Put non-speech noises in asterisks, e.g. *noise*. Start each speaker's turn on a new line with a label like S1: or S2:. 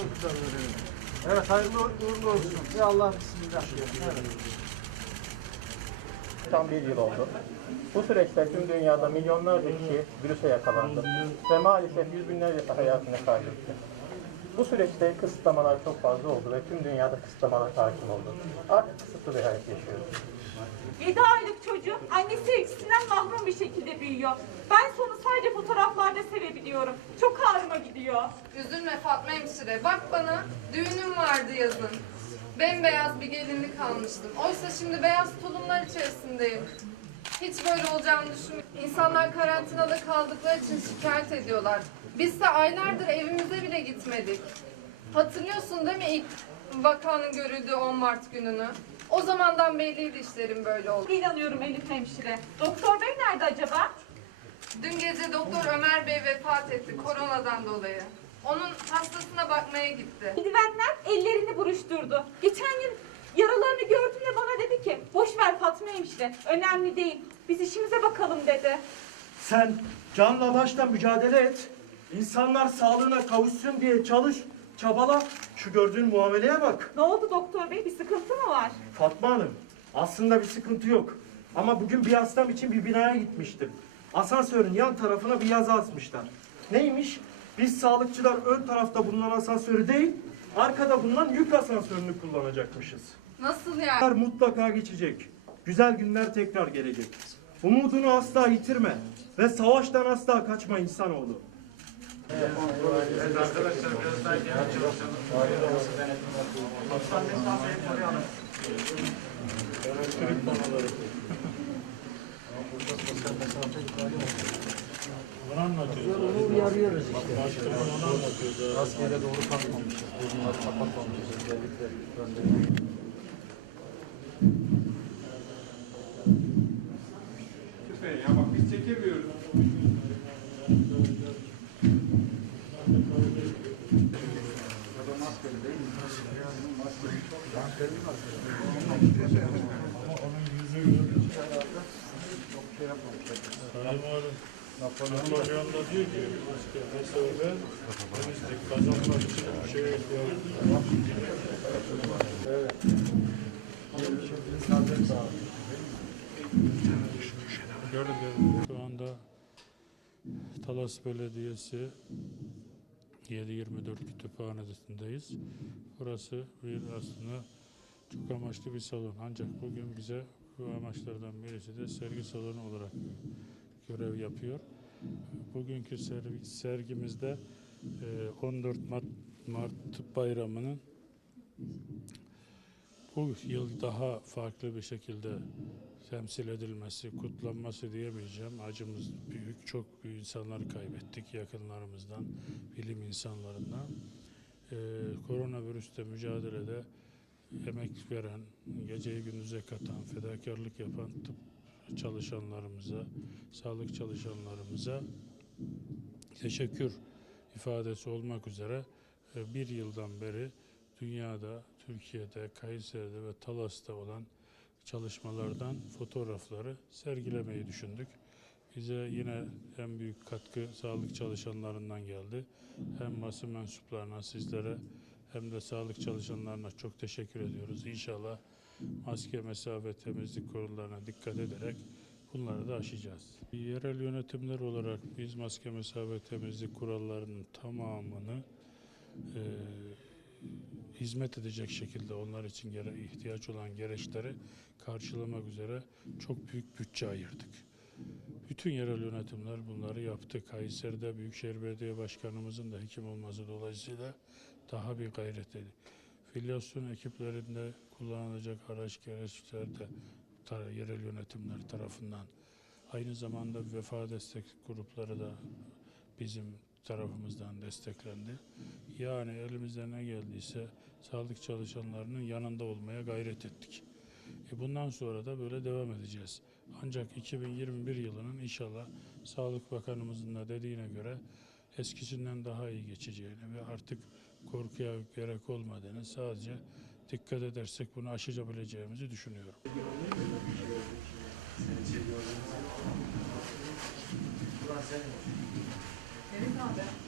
S1: verelim. Evet hayırlı uğurlu olsun. Ya Allah bismillah. Evet.
S2: Tam bir yıl oldu. Bu süreçte tüm dünyada milyonlarca kişi virüse yakalandı ve maalesef yüz binlerce hayatını kaybetti. Bu süreçte kısıtlamalar çok fazla oldu ve tüm dünyada kısıtlamalar hakim oldu. Artık kısıtlı bir hayat yaşıyoruz.
S3: 7 aylık çocuk annesi sevgisinden mahrum bir şekilde büyüyor. Ben sonu sadece fotoğraflarda sevebiliyorum. Çok ağrıma gidiyor.
S4: Üzülme Fatma hemşire. Bak bana düğünüm vardı yazın. Bembeyaz bir gelinlik almıştım. Oysa şimdi beyaz tulumlar içerisindeyim. Hiç böyle olacağını düşünmüyorum. İnsanlar karantinada kaldıkları için şikayet ediyorlar. Biz de aylardır evimize bile gitmedik. Hatırlıyorsun değil mi ilk vakanın görüldüğü 10 Mart gününü? O zamandan belliydi işlerin böyle oldu.
S3: İnanıyorum Elif hemşire. Doktor bey nerede acaba?
S4: Dün gece Doktor Ömer Bey vefat etti koronadan dolayı. Onun hastasına bakmaya gitti.
S3: Eldivenler ellerini buruşturdu. Geçen gün yaralarını gördüğümde bana dedi ki boş ver Fatma hemşire önemli değil. Biz işimize bakalım dedi.
S5: Sen canla başla mücadele et. İnsanlar sağlığına kavuşsun diye çalış, çabala. Şu gördüğün muameleye bak.
S3: Ne oldu doktor bey bir sıkıntı mı var?
S5: Fatma Hanım, aslında bir sıkıntı yok. Ama bugün bir hastam için bir binaya gitmiştim. Asansörün yan tarafına bir yazı asmışlar. Neymiş? Biz sağlıkçılar ön tarafta bulunan asansörü değil, arkada bulunan yük asansörünü kullanacakmışız.
S4: Nasıl yani?
S5: Mutlaka geçecek. Güzel günler tekrar gelecek. Umudunu asla yitirme ve savaştan asla kaçma insanoğlu. *laughs*
S1: Uyarıyoruz işte. Maskeyle doğru takmamışız. Burnları kapatmamışız. Özellikle önde.
S6: Ya bak biz çekemiyoruz.
S7: Şu anda Talas Belediyesi 724 kütüphanesindeyiz. Burası bir aslında çok amaçlı bir salon. Ancak bugün bize bu amaçlardan birisi de sergi salonu olarak görev yapıyor. Bugünkü sergi- sergimizde e, 14 Mart, Mart Tıp Bayramı'nın bu yıl daha farklı bir şekilde temsil edilmesi, kutlanması diyemeyeceğim. Acımız büyük, çok insanlar kaybettik yakınlarımızdan, bilim insanlarından. Ee, koronavirüste mücadelede emek veren, geceyi gündüze katan, fedakarlık yapan tıp çalışanlarımıza, sağlık çalışanlarımıza teşekkür ifadesi olmak üzere e, bir yıldan beri dünyada, Türkiye'de, Kayseri'de ve Talas'ta olan çalışmalardan fotoğrafları sergilemeyi düşündük. Bize yine en büyük katkı sağlık çalışanlarından geldi. Hem basın mensuplarına, sizlere hem de sağlık çalışanlarına çok teşekkür ediyoruz. İnşallah maske, mesafe, temizlik kurallarına dikkat ederek bunları da aşacağız. Yerel yönetimler olarak biz maske, mesafe, temizlik kurallarının tamamını e, hizmet edecek şekilde onlar için ihtiyaç olan gereçleri karşılamak üzere çok büyük bütçe ayırdık. Bütün yerel yönetimler bunları yaptı. Kayseri'de Büyükşehir Belediye Başkanımızın da hekim olması dolayısıyla daha bir gayret edildi. Filyasyon ekiplerinde kullanılacak araç gereçler de yerel yönetimler tarafından aynı zamanda vefa destek grupları da bizim tarafımızdan desteklendi. Yani elimizden ne geldiyse sağlık çalışanlarının yanında olmaya gayret ettik. E bundan sonra da böyle devam edeceğiz. Ancak 2021 yılının inşallah Sağlık Bakanımızın da dediğine göre eskisinden daha iyi geçeceğini ve artık korkuya gerek olmadığını sadece dikkat edersek bunu aşabileceğimizi düşünüyorum.
S3: Evet abi.